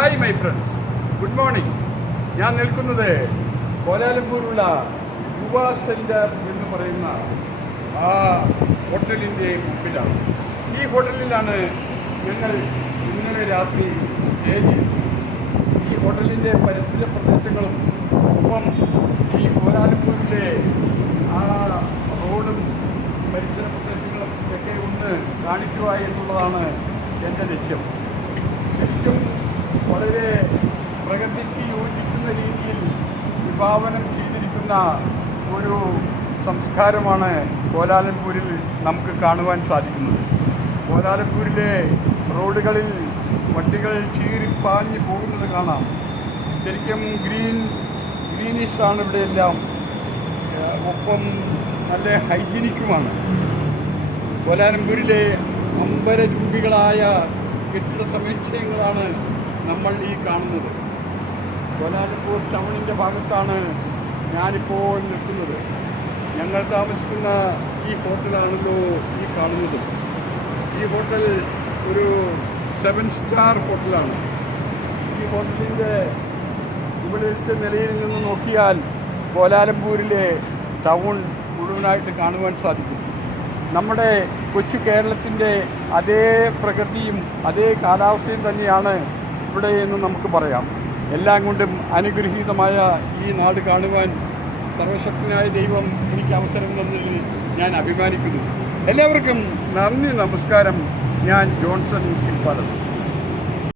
Hi my friends, good morning. ഞാൻ നിൽക്കുന്നത് കോലാലംപൂരുള്ള യുവ സെൻറ്റർ എന്ന് പറയുന്ന ആ ഹോട്ടലിൻ്റെ മുമ്പിലാണ്. ഈ ഹോട്ടലിലാണ് ഞങ്ങൾ ഇന്നലെ രാത്രി സ്റ്റേ ചെയ്തു. ഈ ഹോട്ടലിൻ്റെ പരിസര പ്രദേശങ്ങളും ഒപ്പം ഈ കോലാലംപൂരിലെ ആ റോഡും പരിസര പ്രദേശങ്ങളും ഒക്കെ ഒന്ന് കാണിക്കുക എന്നുള്ളതാണ് എൻ്റെ ലക്ഷ്യം. ശരിക്കും വളരെ പ്രകൃതിക്ക് യോജിക്കുന്ന രീതിയിൽ വിഭാവനം ചെയ്തിരിക്കുന്ന ഒരു സംസ്കാരമാണ് കോലാലംപൂരിൽ നമുക്ക് കാണുവാൻ സാധിക്കുന്നത്. കോലാലംപൂരിലെ റോഡുകളിൽ വണ്ടികൾ ചീറിപ്പാഞ്ഞ് പോകുന്നത് കാണാം. ശരിക്കും ഗ്രീനിഷാണ് ഇവിടെയെല്ലാം, ഒപ്പം നല്ല ഹൈജീനിക്കുമാണ്. കോലാലംപൂരിലെ അമ്പരചുംബികളായ കെട്ടിട സമുച്ചയങ്ങളാണ് നമ്മൾ ഈ കാണുന്നത്. കോലാലംപൂർ ടൗണിൻ്റെ ഭാഗത്താണ് ഞാനിപ്പോൾ നിൽക്കുന്നത്. ഞങ്ങൾ താമസിക്കുന്ന ഈ ഹോട്ടലാണല്ലോ ഈ കാണുന്നത്. ഈ ഹോട്ടൽ ഒരു 7 സ്റ്റാർ ഹോട്ടലാണ്. ഈ ഹോട്ടലിൻ്റെ ഇവിടുത്തെ നിലയിൽ നിന്ന് നോക്കിയാൽ കോലാലംപൂരിലെ ടൗൺ മുഴുവനായിട്ട് കാണുവാൻ സാധിക്കും. നമ്മുടെ കൊച്ചു കേരളത്തിൻ്റെ അതേ പ്രകൃതിയും അതേ കാലാവസ്ഥയും തന്നെയാണ് ഇവിടെ എന്ന് നമുക്ക് പറയാം. എല്ലാം കൊണ്ടും അനുഗ്രഹീതമായ ഈ നാട് കാണുവാൻ സർവശക്തനായ ദൈവം എനിക്ക് അവസരം തന്നതിൽ ഞാൻ അഭിമാനിക്കുന്നു. എല്ലാവർക്കും നന്ദി, നമസ്കാരം. ഞാൻ ജോൺസൺ കിൽപ്പാലം.